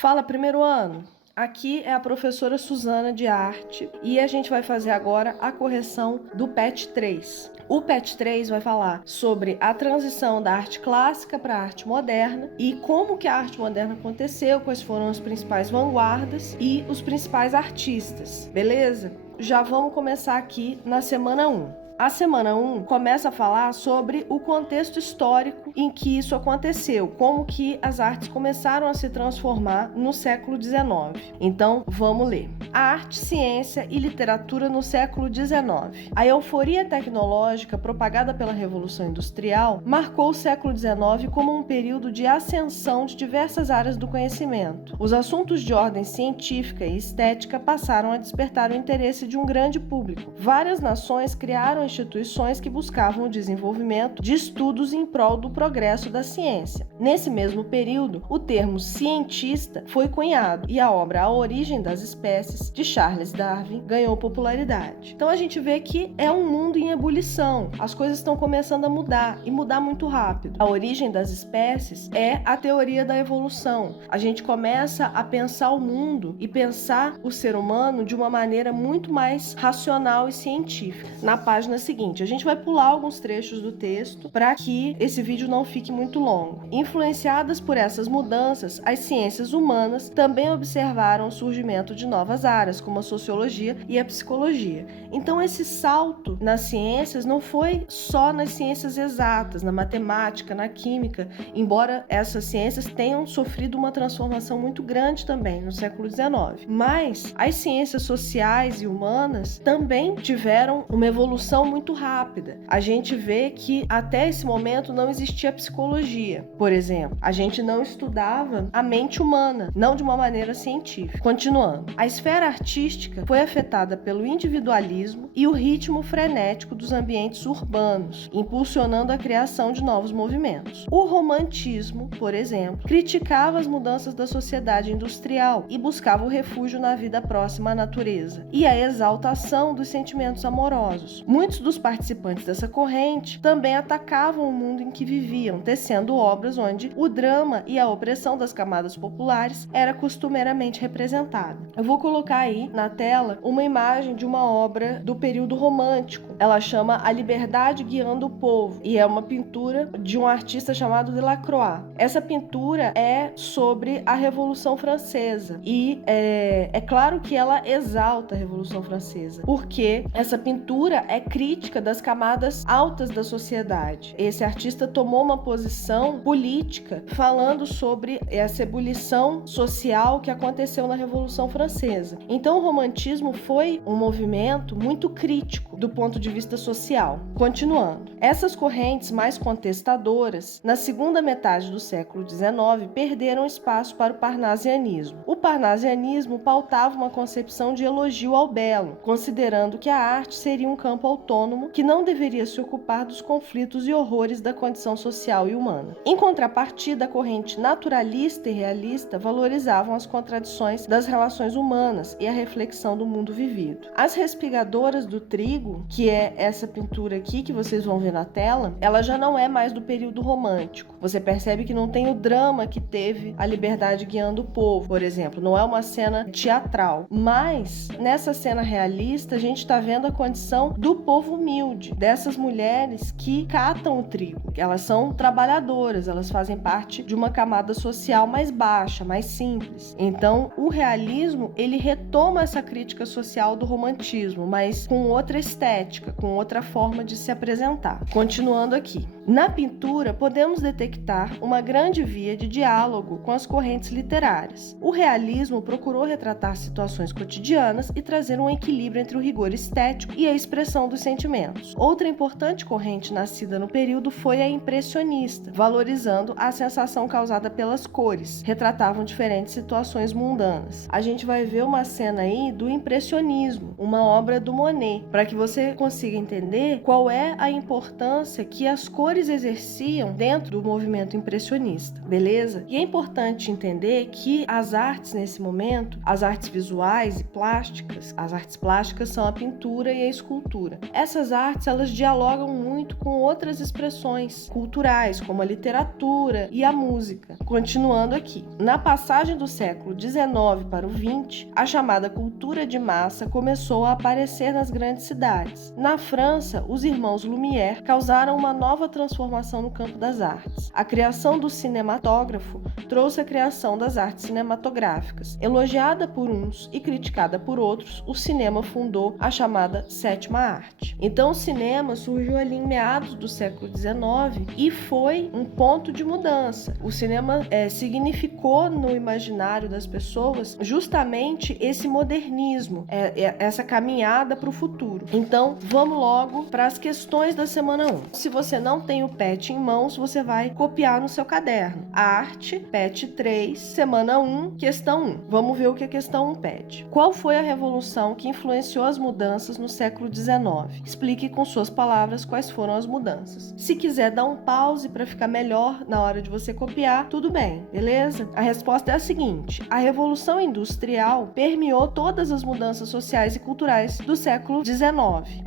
Fala, primeiro ano! Aqui é a professora Suzana de Arte e a gente vai fazer agora a correção do PET 3. O PET 3 vai falar sobre a transição da arte clássica para a arte moderna e como que a arte moderna aconteceu, quais foram as principais vanguardas e os principais artistas, beleza? Já vamos começar aqui na semana 1. A semana 1 começa a falar sobre o contexto histórico em que isso aconteceu, como que as artes começaram a se transformar no século XIX. Então, vamos ler. A arte, ciência e literatura no século XIX. A euforia tecnológica propagada pela Revolução Industrial marcou o século XIX como um período de ascensão de diversas áreas do conhecimento. Os assuntos de ordem científica e estética passaram a despertar o interesse de um grande público. Várias nações criaram instituições que buscavam o desenvolvimento de estudos em prol do progresso da ciência. Nesse mesmo período, o termo cientista foi cunhado e a obra A Origem das Espécies, de Charles Darwin, ganhou popularidade. Então a gente vê que é um mundo em ebulição, as coisas estão começando a mudar e mudar muito rápido. A origem das espécies é a teoria da evolução. A gente começa a pensar o mundo e pensar o ser humano de uma maneira muito mais racional e científica. Na página seguinte, a gente vai pular alguns trechos do texto para que esse vídeo não fique muito longo. Influenciadas por essas mudanças, as ciências humanas também observaram o surgimento de novas áreas, como a sociologia e a psicologia. Então, esse salto nas ciências não foi só nas ciências exatas, na matemática, na química, embora essas ciências tenham sofrido uma transformação muito grande também no século XIX. Mas as ciências sociais e humanas também tiveram uma evolução muito rápida. A gente vê que até esse momento não existia psicologia, por exemplo. A gente não estudava a mente humana, não de uma maneira científica. Continuando. A esfera artística foi afetada pelo individualismo e o ritmo frenético dos ambientes urbanos, impulsionando a criação de novos movimentos. O romantismo, por exemplo, criticava as mudanças da sociedade industrial e buscava o refúgio na vida próxima à natureza e a exaltação dos sentimentos amorosos. Muitos dos participantes dessa corrente também atacavam o mundo em que viviam, tecendo obras onde o drama e a opressão das camadas populares era costumeiramente representada. Eu vou colocar aí na tela uma imagem de uma obra do período romântico. Ela chama A Liberdade Guiando o Povo e é uma pintura de um artista chamado Delacroix. Essa pintura é sobre a Revolução Francesa e é claro que ela exalta a Revolução Francesa, porque essa pintura é crítica das camadas altas da sociedade. Esse artista tomou uma posição política falando sobre essa ebulição social que aconteceu na Revolução Francesa. Então o romantismo foi um movimento muito crítico do ponto de vista social. Continuando. Essas correntes mais contestadoras, na segunda metade do século XIX, perderam espaço para o parnasianismo. O parnasianismo pautava uma concepção de elogio ao belo, considerando que a arte seria um campo autônomo que não deveria se ocupar dos conflitos e horrores da condição social e humana. Em contrapartida, a corrente naturalista e realista valorizavam as contradições das relações humanas e a reflexão do mundo vivido. As Respigadoras do Trigo, que é essa pintura aqui que vocês vão ver na tela, ela já não é mais do período romântico. Você percebe que não tem o drama que teve A Liberdade Guiando o Povo, por exemplo. Não é uma cena teatral. Mas, nessa cena realista, a gente está vendo a condição do povo humilde, dessas mulheres que catam o trigo. Elas são trabalhadoras, elas fazem parte de uma camada social mais baixa, mais simples. Então, o realismo, ele retoma essa crítica social do romantismo, mas com outra estética, com outra forma de se apresentar. Continuando aqui. Na pintura, podemos detectar uma grande via de diálogo com as correntes literárias. O realismo procurou retratar situações cotidianas e trazer um equilíbrio entre o rigor estético e a expressão dos sentimentos. Outra importante corrente nascida no período foi a impressionista, valorizando a sensação causada pelas cores. Retratavam diferentes situações mundanas. A gente vai ver uma cena aí do impressionismo, uma obra do Monet, para que você consiga entender qual é a importância que as cores pintores exerciam dentro do movimento impressionista, beleza? E é importante entender que as artes nesse momento, as artes visuais e plásticas, as artes plásticas são a pintura e a escultura. Essas artes, elas dialogam muito com outras expressões culturais, como a literatura e a música. Continuando aqui, na passagem do século XIX para o XX, a chamada cultura de massa começou a aparecer nas grandes cidades. Na França, os irmãos Lumière causaram uma nova transformação no campo das artes. A criação do cinematógrafo trouxe a criação das artes cinematográficas. Elogiada por uns e criticada por outros, o cinema fundou a chamada sétima arte. Então, o cinema surgiu ali em meados do século XIX e foi um ponto de mudança. O cinema significou no imaginário das pessoas justamente esse modernismo, essa caminhada para o futuro. Então, vamos logo para as questões da semana 1. Se você não tem o PET em mãos, você vai copiar no seu caderno. Arte, PET 3, semana 1, questão 1. Vamos ver o que a questão 1 pede. Qual foi a revolução que influenciou as mudanças no século XIX? Explique com suas palavras quais foram as mudanças. Se quiser dar um pause para ficar melhor na hora de você copiar, tudo bem, beleza? A resposta é a seguinte: a Revolução Industrial permeou todas as mudanças sociais e culturais do século XIX.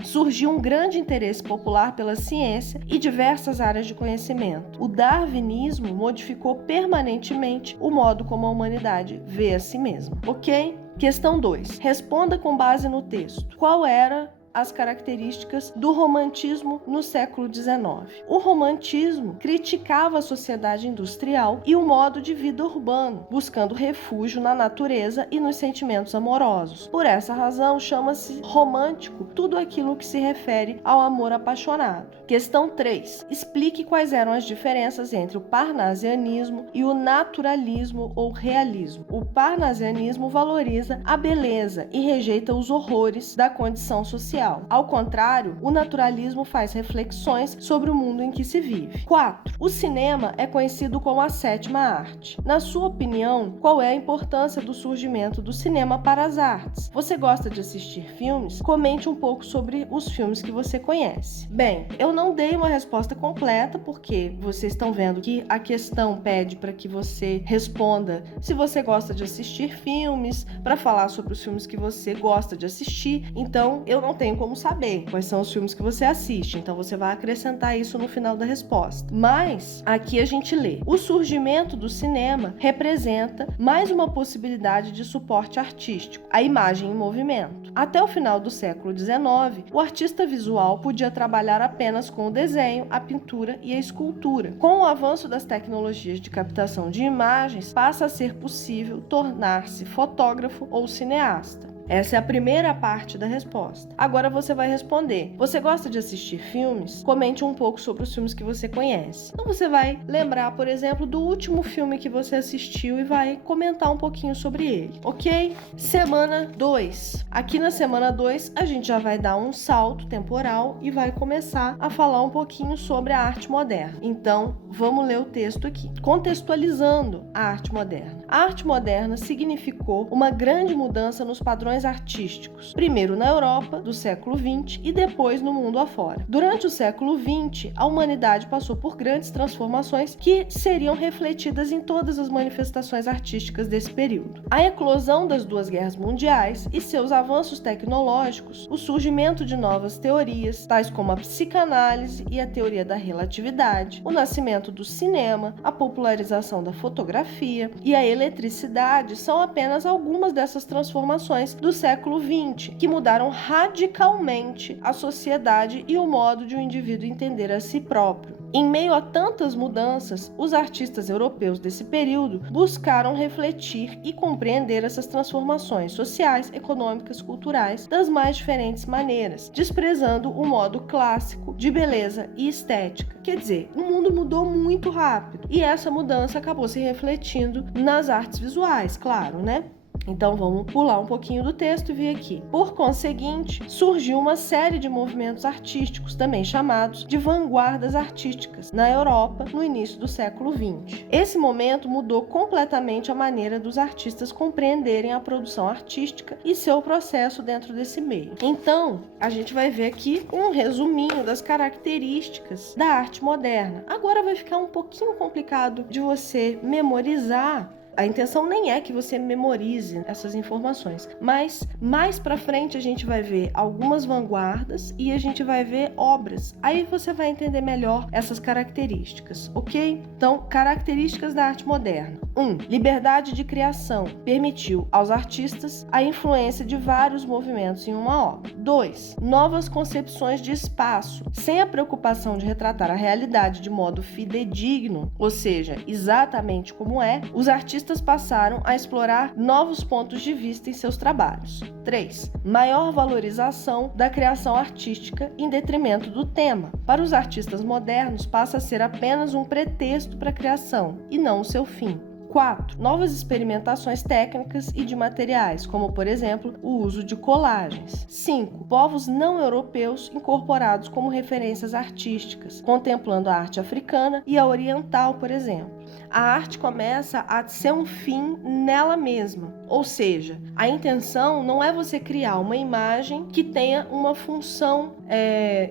Surgiu um grande interesse popular pela ciência e diversas áreas de conhecimento. O darwinismo modificou permanentemente o modo como a humanidade vê a si mesma. Ok? Questão 2. Responda com base no texto. Qual era as características do romantismo no século XIX. O romantismo criticava a sociedade industrial e o modo de vida urbano, buscando refúgio na natureza e nos sentimentos amorosos. Por essa razão, chama-se romântico tudo aquilo que se refere ao amor apaixonado. Questão 3. Explique quais eram as diferenças entre o parnasianismo e o naturalismo ou realismo. O parnasianismo valoriza a beleza e rejeita os horrores da condição social. Ao contrário, o naturalismo faz reflexões sobre o mundo em que se vive. 4. O cinema é conhecido como a sétima arte. Na sua opinião, qual é a importância do surgimento do cinema para as artes? Você gosta de assistir filmes? Comente um pouco sobre os filmes que você conhece. Bem, eu não dei uma resposta completa porque vocês estão vendo que a questão pede para que você responda se você gosta de assistir filmes, para falar sobre os filmes que você gosta de assistir. Então, eu não tenho como saber quais são os filmes que você assiste, então você vai acrescentar isso no final da resposta. Mas aqui a gente lê: o surgimento do cinema representa mais uma possibilidade de suporte artístico, a imagem em movimento. Até o final do século XIX, o artista visual podia trabalhar apenas com o desenho, a pintura e a escultura. Com o avanço das tecnologias de captação de imagens, passa a ser possível tornar-se fotógrafo ou cineasta. Essa é a primeira parte da resposta. Agora você vai responder: você gosta de assistir filmes? Comente um pouco sobre os filmes que você conhece. Então você vai lembrar, por exemplo, do último filme que você assistiu e vai comentar um pouquinho sobre ele, ok? Semana 2. Aqui na semana 2 a gente já vai dar um salto temporal e vai começar a falar um pouquinho sobre a arte moderna. Então vamos ler o texto aqui. Contextualizando a arte moderna. A arte moderna significou uma grande mudança nos padrões artísticos, primeiro na Europa, do século XX, e depois no mundo afora. Durante o século XX, a humanidade passou por grandes transformações que seriam refletidas em todas as manifestações artísticas desse período. A eclosão das duas guerras mundiais e seus avanços tecnológicos, o surgimento de novas teorias, tais como a psicanálise e a teoria da relatividade, o nascimento do cinema, a popularização da fotografia e a eletricidade são apenas algumas dessas transformações do século XX, que mudaram radicalmente a sociedade e o modo de um indivíduo entender a si próprio. Em meio a tantas mudanças, os artistas europeus desse período buscaram refletir e compreender essas transformações sociais, econômicas, culturais das mais diferentes maneiras, desprezando o modo clássico de beleza e estética. Quer dizer, o mundo mudou muito rápido e essa mudança acabou se refletindo nas artes visuais, claro, né? Então vamos pular um pouquinho do texto e ver aqui. Por conseguinte, surgiu uma série de movimentos artísticos, também chamados de vanguardas artísticas, na Europa no início do século XX. Esse momento mudou completamente a maneira dos artistas compreenderem a produção artística e seu processo dentro desse meio. Então, a gente vai ver aqui um resuminho das características da arte moderna. Agora vai ficar um pouquinho complicado de você memorizar. A intenção nem é que você memorize essas informações, mas mais pra frente a gente vai ver algumas vanguardas e a gente vai ver obras. Aí você vai entender melhor essas características, ok? Então, características da arte moderna. 1. Liberdade de criação. Permitiu aos artistas a influência de vários movimentos em uma obra. 2. Novas concepções de espaço. Sem a preocupação de retratar a realidade de modo fidedigno, ou seja, exatamente como é, os artistas passaram a explorar novos pontos de vista em seus trabalhos. 3. Maior valorização da criação artística em detrimento do tema. Para os artistas modernos, passa a ser apenas um pretexto para a criação e não o seu fim. 4. Novas experimentações técnicas e de materiais, como, por exemplo, o uso de colagens. 5. Povos não europeus incorporados como referências artísticas, contemplando a arte africana e a oriental, por exemplo. A arte começa a ser um fim nela mesma, ou seja, a intenção não é você criar uma imagem que tenha uma função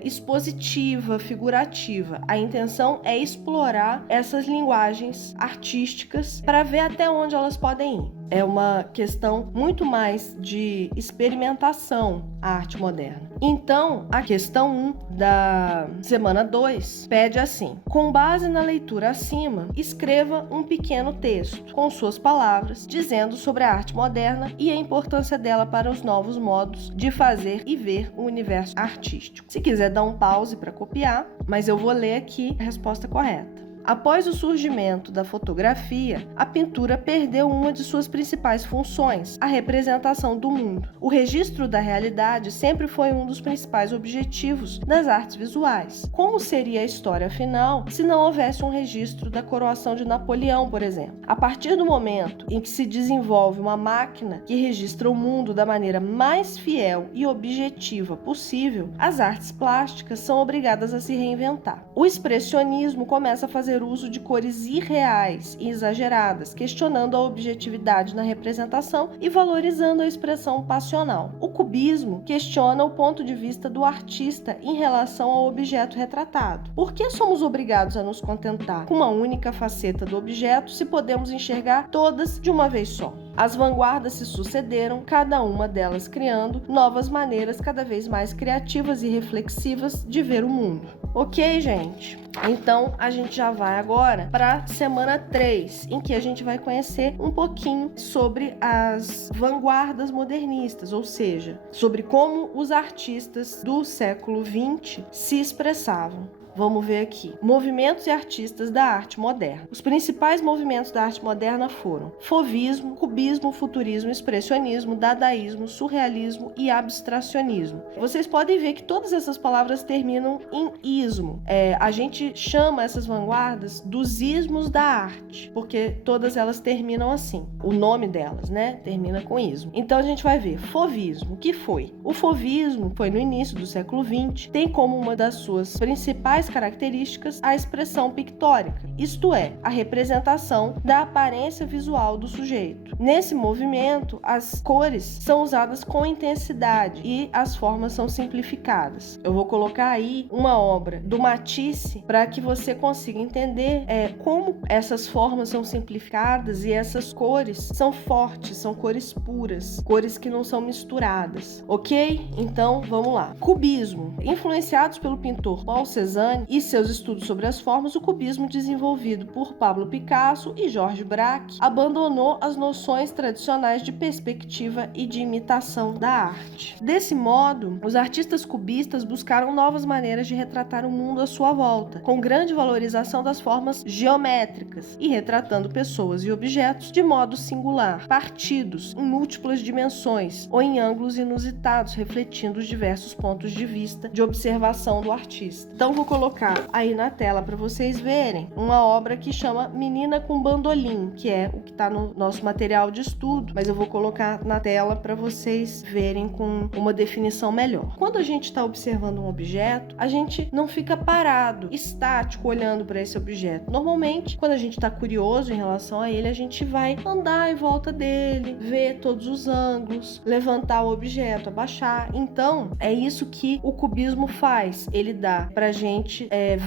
expositiva, figurativa. A intenção é explorar essas linguagens artísticas para ver até onde elas podem ir. É uma questão muito mais de experimentação, a arte moderna. Então, a questão 1 da semana 2 pede assim: com base na leitura acima, escreva um pequeno texto, com suas palavras, dizendo sobre a arte moderna e a importância dela para os novos modos de fazer e ver o universo artístico. Se quiser dar um pause para copiar, mas eu vou ler aqui a resposta correta. Após o surgimento da fotografia, a pintura perdeu uma de suas principais funções, a representação do mundo. O registro da realidade sempre foi um dos principais objetivos das artes visuais. Como seria a história final se não houvesse um registro da coroação de Napoleão, por exemplo? A partir do momento em que se desenvolve uma máquina que registra o mundo da maneira mais fiel e objetiva possível, as artes plásticas são obrigadas a se reinventar. O expressionismo começa a fazer uso de cores irreais e exageradas, questionando a objetividade na representação e valorizando a expressão passional. O cubismo questiona o ponto de vista do artista em relação ao objeto retratado. Por que somos obrigados a nos contentar com uma única faceta do objeto se podemos enxergar todas de uma vez só? As vanguardas se sucederam, cada uma delas criando novas maneiras cada vez mais criativas e reflexivas de ver o mundo. Ok, gente? Então, a gente já vai agora para a semana 3, em que a gente vai conhecer um pouquinho sobre as vanguardas modernistas, ou seja, sobre como os artistas do século XX se expressavam. Vamos ver aqui. Movimentos e artistas da arte moderna. Os principais movimentos da arte moderna foram fauvismo, cubismo, futurismo, expressionismo, dadaísmo, surrealismo e abstracionismo. Vocês podem ver que todas essas palavras terminam em ismo. A gente chama essas vanguardas dos ismos da arte, porque todas elas terminam assim. O nome delas, né? Termina com ismo. Então a gente vai ver fauvismo. O que foi? O fauvismo foi no início do século XX, tem como uma das suas principais características a expressão pictórica, isto é, a representação da aparência visual do sujeito. Nesse movimento, as cores são usadas com intensidade e as formas são simplificadas. Eu vou colocar aí uma obra do Matisse para que você consiga entender como essas formas são simplificadas e essas cores são fortes, são cores puras, cores que não são misturadas, ok? Então, vamos lá. Cubismo. Influenciados pelo pintor Paul Cézanne e seus estudos sobre as formas, o cubismo desenvolvido por Pablo Picasso e Georges Braque abandonou as noções tradicionais de perspectiva e de imitação da arte. Desse modo, os artistas cubistas buscaram novas maneiras de retratar o mundo à sua volta, com grande valorização das formas geométricas e retratando pessoas e objetos de modo singular, partidos em múltiplas dimensões ou em ângulos inusitados, refletindo os diversos pontos de vista de observação do artista. Então, vou colocar colocar aí na tela para vocês verem uma obra que chama Menina com Bandolim, que é o que está no nosso material de estudo, mas eu vou colocar na tela para vocês verem com uma definição melhor. Quando a gente está observando um objeto, a gente não fica parado, estático, olhando para esse objeto. Normalmente, quando a gente está curioso em relação a ele, a gente vai andar em volta dele, ver todos os ângulos, levantar o objeto, abaixar. Então, é isso que o cubismo faz. Ele dá pra gente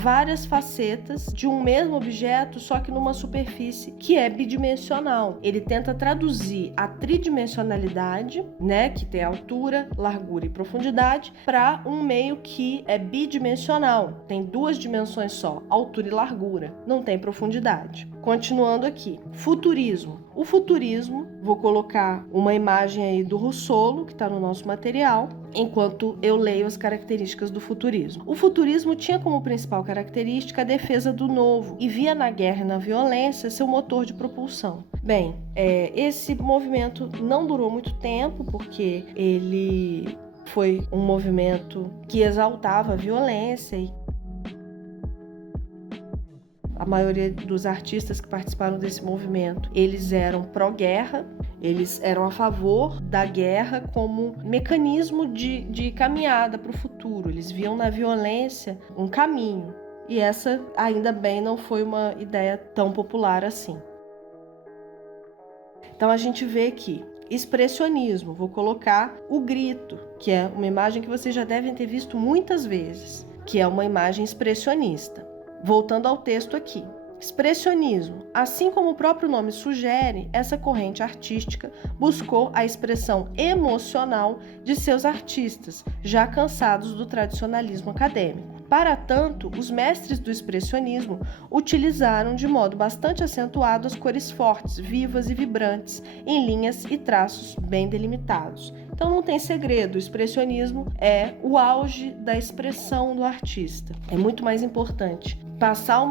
várias facetas de um mesmo objeto, só que numa superfície que é bidimensional. Ele tenta traduzir a tridimensionalidade, né, que tem altura, largura e profundidade, para um meio que é bidimensional. Tem duas dimensões só, altura e largura. Não tem profundidade. Continuando aqui, futurismo. O futurismo, vou colocar uma imagem aí do Russolo, que está no nosso material, enquanto eu leio as características do futurismo. O futurismo tinha como principal característica a defesa do novo e via na guerra e na violência seu motor de propulsão. Bem, esse movimento não durou muito tempo, porque ele foi um movimento que exaltava a violência e a maioria dos artistas que participaram desse movimento, eles eram pró-guerra, eles eram a favor da guerra como mecanismo de caminhada para o futuro. Eles viam na violência um caminho. E essa, ainda bem, não foi uma ideia tão popular assim. Então a gente vê aqui expressionismo. Vou colocar o grito, que é uma imagem que vocês já devem ter visto muitas vezes, que é uma imagem expressionista. Voltando ao texto aqui. Expressionismo. Assim como o próprio nome sugere, essa corrente artística buscou a expressão emocional de seus artistas, já cansados do tradicionalismo acadêmico. Para tanto, os mestres do expressionismo utilizaram de modo bastante acentuado as cores fortes, vivas e vibrantes, em linhas e traços bem delimitados. Então não tem segredo, o expressionismo é o auge da expressão do artista. É muito mais importante passar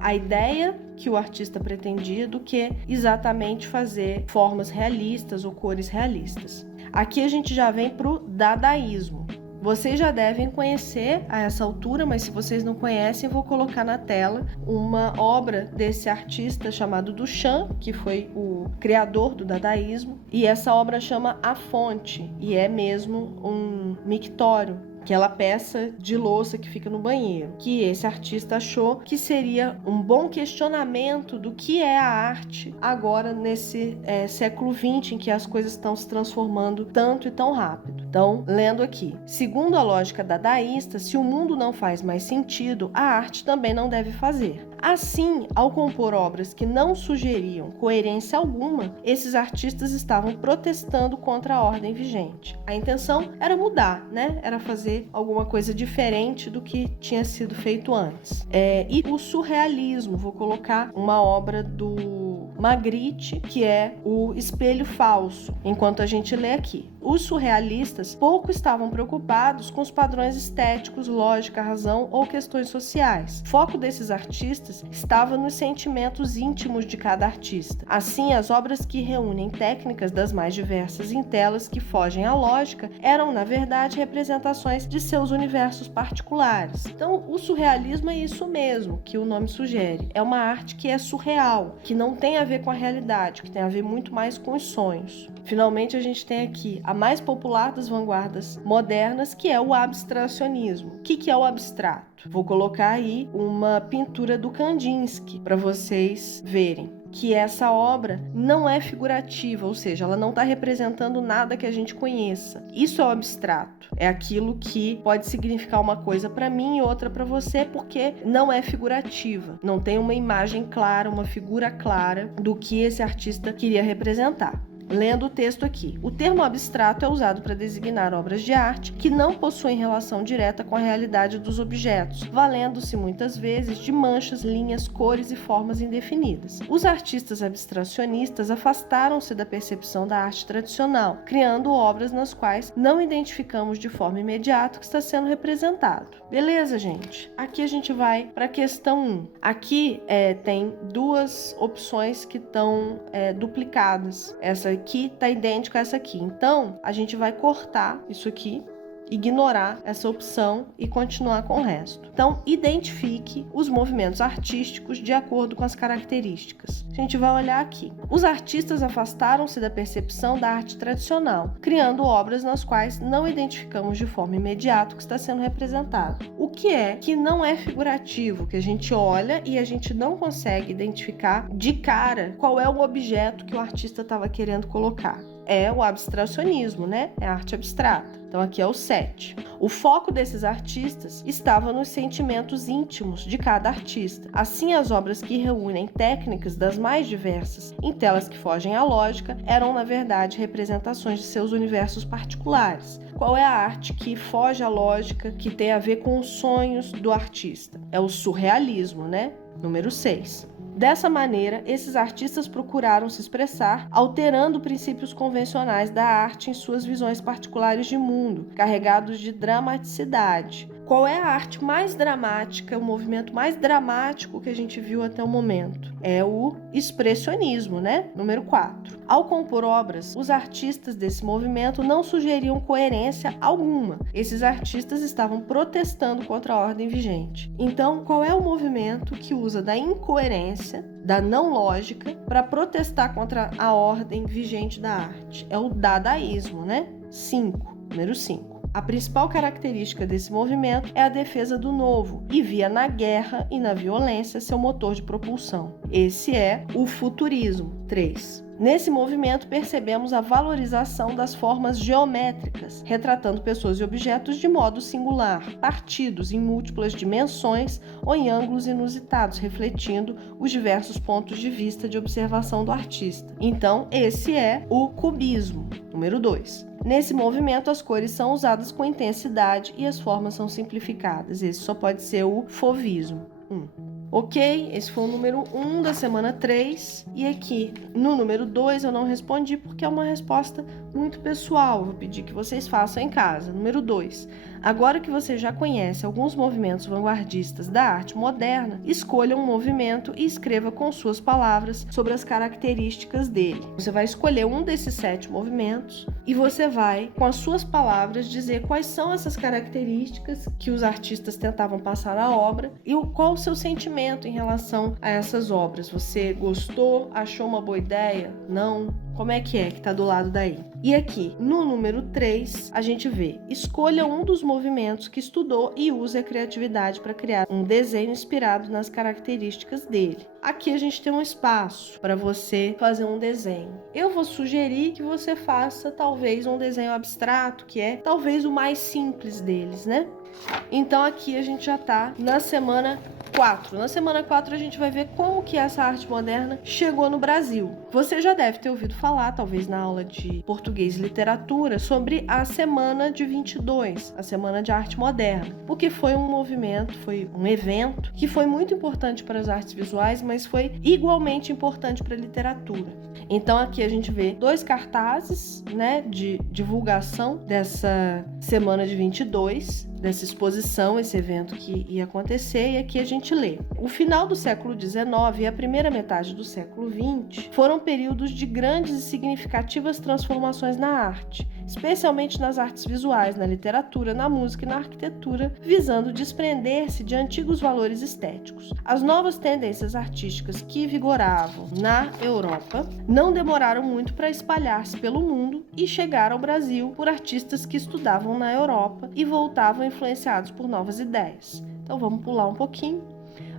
a ideia que o artista pretendia do que exatamente fazer formas realistas ou cores realistas. Aqui a gente já vem para o dadaísmo. Vocês já devem conhecer a essa altura, mas se vocês não conhecem, vou colocar na tela uma obra desse artista chamado Duchamp, que foi o criador do dadaísmo, e essa obra chama A Fonte, e é mesmo um mictório, aquela peça de louça que fica no banheiro, que esse artista achou que seria um bom questionamento do que é a arte agora nesse século XX, em que as coisas estão se transformando tanto e tão rápido. Então, lendo aqui, segundo a lógica dadaísta, se o mundo não faz mais sentido, a arte também não deve fazer. Assim, ao compor obras que não sugeriam coerência alguma, esses artistas estavam protestando contra a ordem vigente. A intenção era mudar, né? Era fazer alguma coisa diferente do que tinha sido feito antes. E o surrealismo, vou colocar uma obra do Magritte, que é o Espelho Falso, enquanto a gente lê aqui. Os surrealistas pouco estavam preocupados com os padrões estéticos, lógica, razão ou questões sociais. O foco desses artistas estava nos sentimentos íntimos de cada artista. Assim, as obras que reúnem técnicas das mais diversas em telas que fogem à lógica eram, na verdade, representações de seus universos particulares. Então, o surrealismo é isso mesmo que o nome sugere. É uma arte que é surreal, que não tem a ver com a realidade, que tem a ver muito mais com os sonhos. Finalmente, a gente tem aqui a mais popular das vanguardas modernas, que é o abstracionismo. O que é o abstrato? Vou colocar aí uma pintura do Kandinsky para vocês verem que essa obra não é figurativa, ou seja, ela não está representando nada que a gente conheça. Isso é o abstrato. É aquilo que pode significar uma coisa para mim e outra para você, porque não é figurativa. Não tem uma imagem clara, uma figura clara do que esse artista queria representar. Lendo o texto aqui. O termo abstrato é usado para designar obras de arte que não possuem relação direta com a realidade dos objetos, valendo-se muitas vezes de manchas, linhas, cores e formas indefinidas. Os artistas abstracionistas afastaram-se da percepção da arte tradicional, criando obras nas quais não identificamos de forma imediata o que está sendo representado. Beleza, gente? Aqui a gente vai para a questão 1. Aqui tem duas opções que estão duplicadas. Essa aqui está idêntica a essa aqui. Então, a gente vai cortar isso aqui ignorar essa opção e continuar com o resto. Então, identifique os movimentos artísticos de acordo com as características. A gente vai olhar aqui. Os artistas afastaram-se da percepção da arte tradicional, criando obras nas quais não identificamos de forma imediata o que está sendo representado. O que é que não é figurativo, que a gente olha e a gente não consegue identificar de cara qual é o objeto que o artista estava querendo colocar. É o abstracionismo, né? É a arte abstrata. Então aqui é o 7. O foco desses artistas estava nos sentimentos íntimos de cada artista. Assim, as obras que reúnem técnicas das mais diversas em telas que fogem à lógica eram, na verdade, representações de seus universos particulares. Qual é a arte que foge à lógica, que tem a ver com os sonhos do artista? É o surrealismo, né? Número 6. Dessa maneira, esses artistas procuraram se expressar, alterando princípios convencionais da arte em suas visões particulares de mundo, carregados de dramaticidade. Qual é a arte mais dramática, o movimento mais dramático que a gente viu até o momento? É o expressionismo, né? Número 4. Ao compor obras, os artistas desse movimento não sugeriam coerência alguma. Esses artistas estavam protestando contra a ordem vigente. Então, qual é o movimento que usa da incoerência, da não lógica, para protestar contra a ordem vigente da arte? É o dadaísmo, né? 5. Número 5. A principal característica desse movimento é a defesa do novo e via na guerra e na violência seu motor de propulsão. Esse é o futurismo. 3. Nesse movimento, percebemos a valorização das formas geométricas, retratando pessoas e objetos de modo singular, partidos em múltiplas dimensões ou em ângulos inusitados, refletindo os diversos pontos de vista de observação do artista. Então, esse é o cubismo. Número 2. Nesse movimento, as cores são usadas com intensidade e as formas são simplificadas. Esse só pode ser o fauvismo. Ok, esse foi o número 1 da semana 3. E aqui, no número 2, eu não respondi porque é uma resposta muito pessoal. Vou pedir que vocês façam em casa. Número 2. Agora que você já conhece alguns movimentos vanguardistas da arte moderna, escolha um movimento e escreva com suas palavras sobre as características dele. Você vai escolher um desses 7 movimentos e você vai, com as suas palavras, dizer quais são essas características que os artistas tentavam passar na obra e qual o seu sentimento em relação a essas obras. Você gostou? Achou uma boa ideia? Não? Como é que está do lado daí? E aqui, no número 3, a gente vê: escolha um dos movimentos que estudou e use a criatividade para criar um desenho inspirado nas características dele. Aqui a gente tem um espaço para você fazer um desenho. Eu vou sugerir que você faça talvez um desenho abstrato, que é talvez o mais simples deles, né? Então aqui a gente já está na semana 4. Na semana 4 a gente vai ver como que essa arte moderna chegou no Brasil. Você já deve ter ouvido falar, talvez na aula de português e literatura, sobre a Semana de 22, a Semana de Arte Moderna, porque foi um movimento, foi um evento que foi muito importante para as artes visuais, mas foi igualmente importante para a literatura. Então aqui a gente vê 2 cartazes, né, de divulgação dessa Semana de 22, dessa exposição, esse evento que ia acontecer, e aqui a gente lê: o final do século XIX e a primeira metade do século XX foram períodos de grandes e significativas transformações na arte, especialmente nas artes visuais, na literatura, na música e na arquitetura, visando desprender-se de antigos valores estéticos. As novas tendências artísticas que vigoravam na Europa não demoraram muito para espalhar-se pelo mundo e chegaram ao Brasil por artistas que estudavam na Europa e voltavam influenciados por novas ideias. Então vamos pular um pouquinho.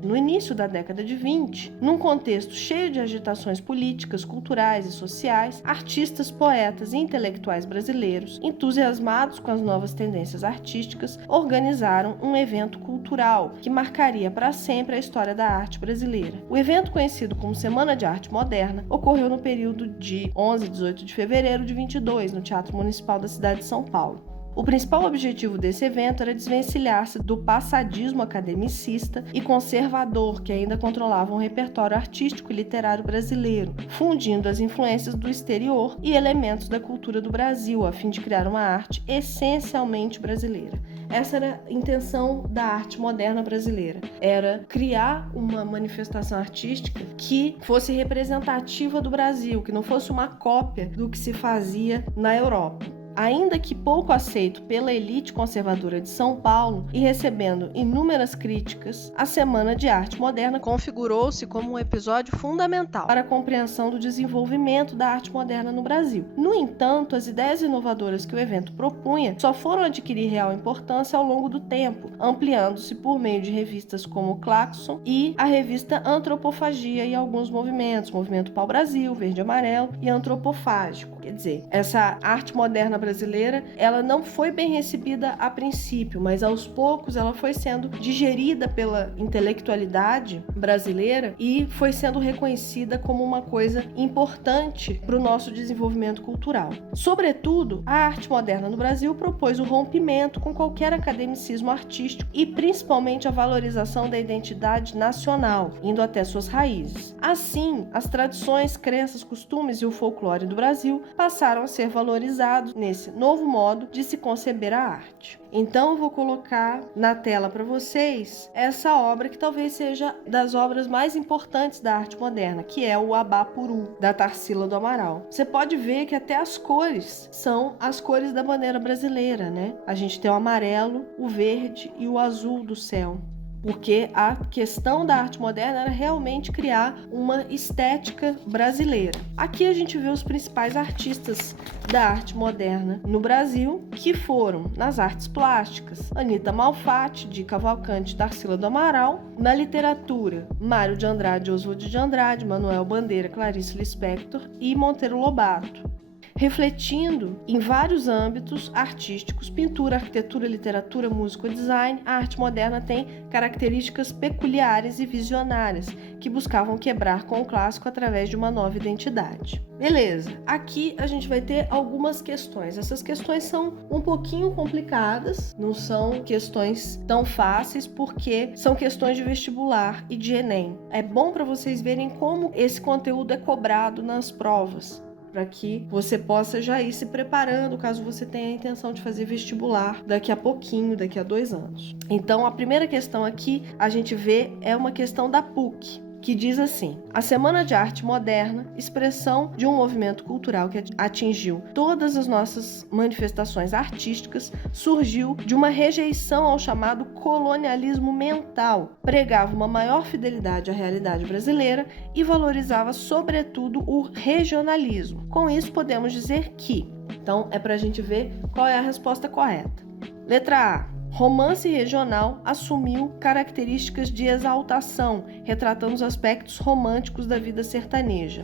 No início da década de 20, num contexto cheio de agitações políticas, culturais e sociais, artistas, poetas e intelectuais brasileiros, entusiasmados com as novas tendências artísticas, organizaram um evento cultural que marcaria para sempre a história da arte brasileira. O evento, conhecido como Semana de Arte Moderna, ocorreu no período de 11 e 18 de fevereiro de 22, no Teatro Municipal da cidade de São Paulo. O principal objetivo desse evento era desvencilhar-se do passadismo academicista e conservador que ainda controlava o repertório artístico e literário brasileiro, fundindo as influências do exterior e elementos da cultura do Brasil, a fim de criar uma arte essencialmente brasileira. Essa era a intenção da arte moderna brasileira, era criar uma manifestação artística que fosse representativa do Brasil, que não fosse uma cópia do que se fazia na Europa. ainda que pouco aceito pela elite conservadora de São Paulo e recebendo inúmeras críticas, a Semana de Arte Moderna configurou-se como um episódio fundamental para a compreensão do desenvolvimento da arte moderna no Brasil. No entanto, as ideias inovadoras que o evento propunha só foram adquirir real importância ao longo do tempo, ampliando-se por meio de revistas como Claxon e a revista Antropofagia e alguns movimentos, Movimento Pau-Brasil, Verde e Amarelo e Antropofágico. Quer dizer, essa arte moderna brasileira, ela não foi bem recebida a princípio, mas aos poucos ela foi sendo digerida pela intelectualidade brasileira e foi sendo reconhecida como uma coisa importante para o nosso desenvolvimento cultural. Sobretudo, a arte moderna no Brasil propôs o rompimento com qualquer academicismo artístico e principalmente a valorização da identidade nacional, indo até suas raízes. Assim, as tradições, crenças, costumes e o folclore do Brasil passaram a ser valorizados nesse novo modo de se conceber a arte. Então eu vou colocar na tela para vocês essa obra que talvez seja das obras mais importantes da arte moderna, que é o Abapuru, da Tarsila do Amaral. Você pode ver que até as cores são as cores da bandeira brasileira, né? A gente tem o amarelo, o verde e o azul do céu. Porque a questão da arte moderna era realmente criar uma estética brasileira. Aqui a gente vê os principais artistas da arte moderna no Brasil, que foram nas artes plásticas, Anita Malfatti, de Cavalcante, Tarsila do Amaral; na literatura, Mário de Andrade, Oswald de Andrade, Manuel Bandeira, Clarice Lispector e Monteiro Lobato. Refletindo em vários âmbitos artísticos, pintura, arquitetura, literatura, música e design, a arte moderna tem características peculiares e visionárias, que buscavam quebrar com o clássico através de uma nova identidade. Beleza, aqui a gente vai ter algumas questões. Essas questões são um pouquinho complicadas, não são questões tão fáceis, porque são questões de vestibular e de Enem. É bom para vocês verem como esse conteúdo é cobrado nas provas, para que você possa já ir se preparando caso você tenha a intenção de fazer vestibular daqui a pouquinho, daqui a 2 anos. Então, a primeira questão aqui a gente vê é uma questão da PUC, que diz assim: a Semana de Arte Moderna, expressão de um movimento cultural que atingiu todas as nossas manifestações artísticas, surgiu de uma rejeição ao chamado colonialismo mental, pregava uma maior fidelidade à realidade brasileira e valorizava, sobretudo, o regionalismo. Com isso, podemos dizer que... Então, é para a gente ver qual é a resposta correta. Letra A. Romance regional assumiu características de exaltação, retratando os aspectos românticos da vida sertaneja.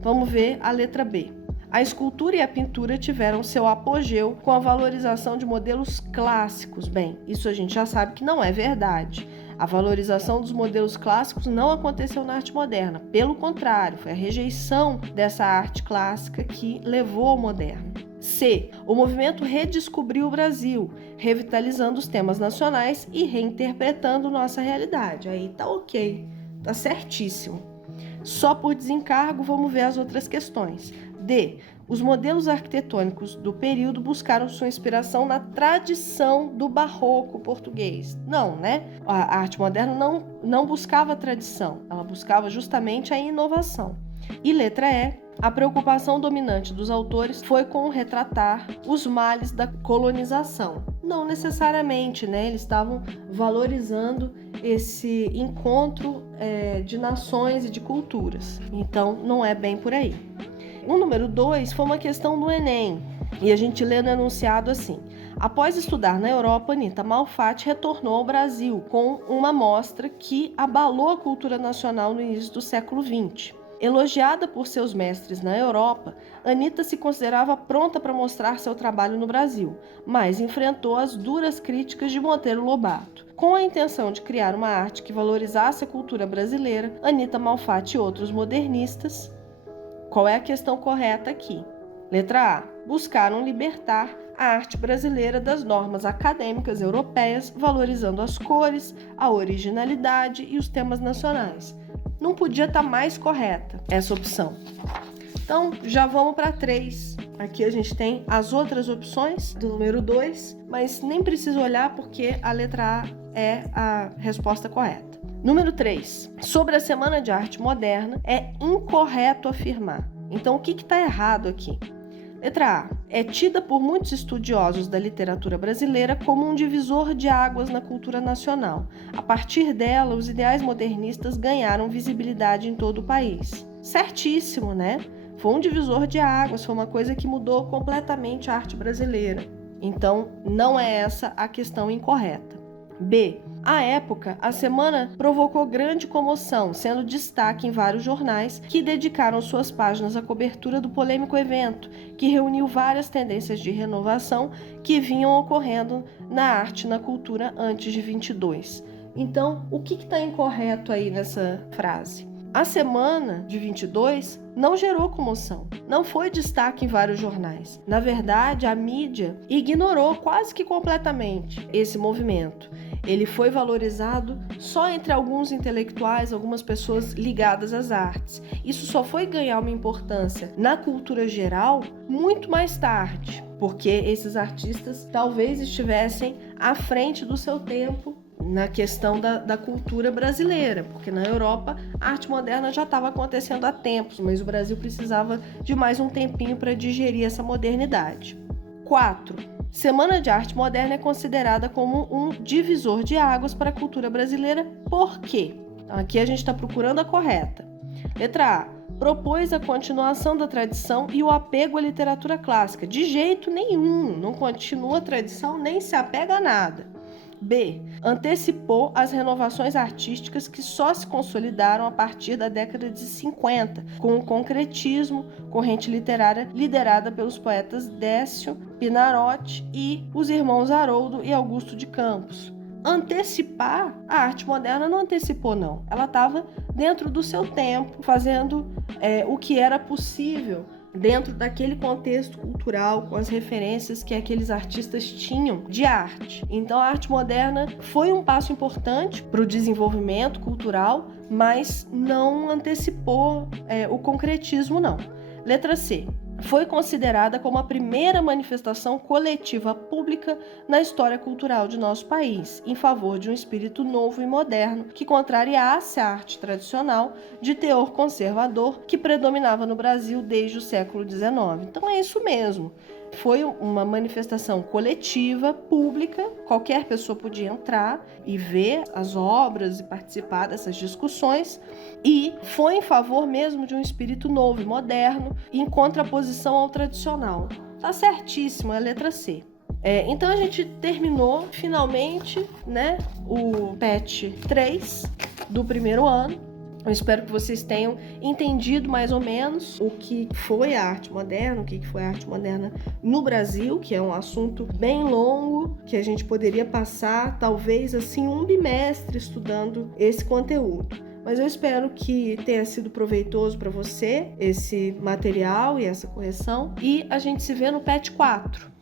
Vamos ver a letra B. A escultura e a pintura tiveram seu apogeu com a valorização de modelos clássicos. Bem, isso a gente já sabe que não é verdade. A valorização dos modelos clássicos não aconteceu na arte moderna. Pelo contrário, foi a rejeição dessa arte clássica que levou ao moderno. C. O movimento redescobriu o Brasil, revitalizando os temas nacionais e reinterpretando nossa realidade. Aí tá ok, tá certíssimo. Só por desencargo, vamos ver as outras questões. D. Os modelos arquitetônicos do período buscaram sua inspiração na tradição do barroco português. Não, né? A arte moderna não buscava a tradição, ela buscava justamente a inovação. E letra E. A preocupação dominante dos autores foi com retratar os males da colonização. Não necessariamente, né? Eles estavam valorizando esse encontro de nações e de culturas. Então, não é bem por aí. O número 2 foi uma questão do Enem. E a gente lê no enunciado assim: após estudar na Europa, Anita Malfatti retornou ao Brasil com uma mostra que abalou a cultura nacional no início do século XX. Elogiada por seus mestres na Europa, Anita se considerava pronta para mostrar seu trabalho no Brasil, mas enfrentou as duras críticas de Monteiro Lobato. Com a intenção de criar uma arte que valorizasse a cultura brasileira, Anita Malfatti e outros modernistas... Qual é a questão correta aqui? Letra A. Buscaram libertar a arte brasileira das normas acadêmicas europeias, valorizando as cores, a originalidade e os temas nacionais. Não podia estar mais correta essa opção. Então, já vamos para 3. Aqui a gente tem as outras opções do número 2, mas nem precisa olhar porque a letra A é a resposta correta. Número 3. Sobre a Semana de Arte Moderna, é incorreto afirmar. Então, o que está errado aqui? Letra A. É tida por muitos estudiosos da literatura brasileira como um divisor de águas na cultura nacional. A partir dela, os ideais modernistas ganharam visibilidade em todo o país. Certíssimo, né? Foi um divisor de águas, foi uma coisa que mudou completamente a arte brasileira. Então, não é essa a questão incorreta. B. À época, a semana provocou grande comoção, sendo destaque em vários jornais que dedicaram suas páginas à cobertura do polêmico evento, que reuniu várias tendências de renovação que vinham ocorrendo na arte e na cultura antes de 22. Então, o que está incorreto aí nessa frase? A semana de 22 não gerou comoção, não foi destaque em vários jornais. Na verdade, a mídia ignorou quase que completamente esse movimento. Ele foi valorizado só entre alguns intelectuais, algumas pessoas ligadas às artes. Isso só foi ganhar uma importância na cultura geral muito mais tarde, porque esses artistas talvez estivessem à frente do seu tempo na questão da cultura brasileira, porque na Europa a arte moderna já estava acontecendo há tempos, mas o Brasil precisava de mais um tempinho para digerir essa modernidade. 4. Semana de Arte Moderna é considerada como um divisor de águas para a cultura brasileira. Por quê? Aqui a gente está procurando a correta. Letra A. Propôs a continuação da tradição e o apego à literatura clássica. De jeito nenhum, não continua a tradição nem se apega a nada. B. Antecipou as renovações artísticas que só se consolidaram a partir da década de 50, com o concretismo, corrente literária liderada pelos poetas Décio Pinarotti e os irmãos Haroldo e Augusto de Campos. Antecipar, a arte moderna não antecipou, não. Ela estava dentro do seu tempo, fazendo o que era possível dentro daquele contexto cultural, com as referências que aqueles artistas tinham de arte. Então a arte moderna foi um passo importante para o desenvolvimento cultural, mas não antecipou o concretismo, não. Letra C. Foi considerada como a primeira manifestação coletiva pública na história cultural de nosso país, em favor de um espírito novo e moderno que contrariasse a arte tradicional de teor conservador que predominava no Brasil desde o século XIX. Então é isso mesmo. Foi uma manifestação coletiva, pública, qualquer pessoa podia entrar e ver as obras e participar dessas discussões, e foi em favor mesmo de um espírito novo e moderno, em contraposição ao tradicional. Tá certíssimo, é a letra C. Então a gente terminou finalmente, né, o PET 3 do primeiro ano. Eu espero que vocês tenham entendido mais ou menos o que foi a arte moderna, o que foi a arte moderna no Brasil, que é um assunto bem longo, que a gente poderia passar talvez assim um bimestre estudando esse conteúdo. Mas eu espero que tenha sido proveitoso para você esse material e essa correção, e a gente se vê no PET 4.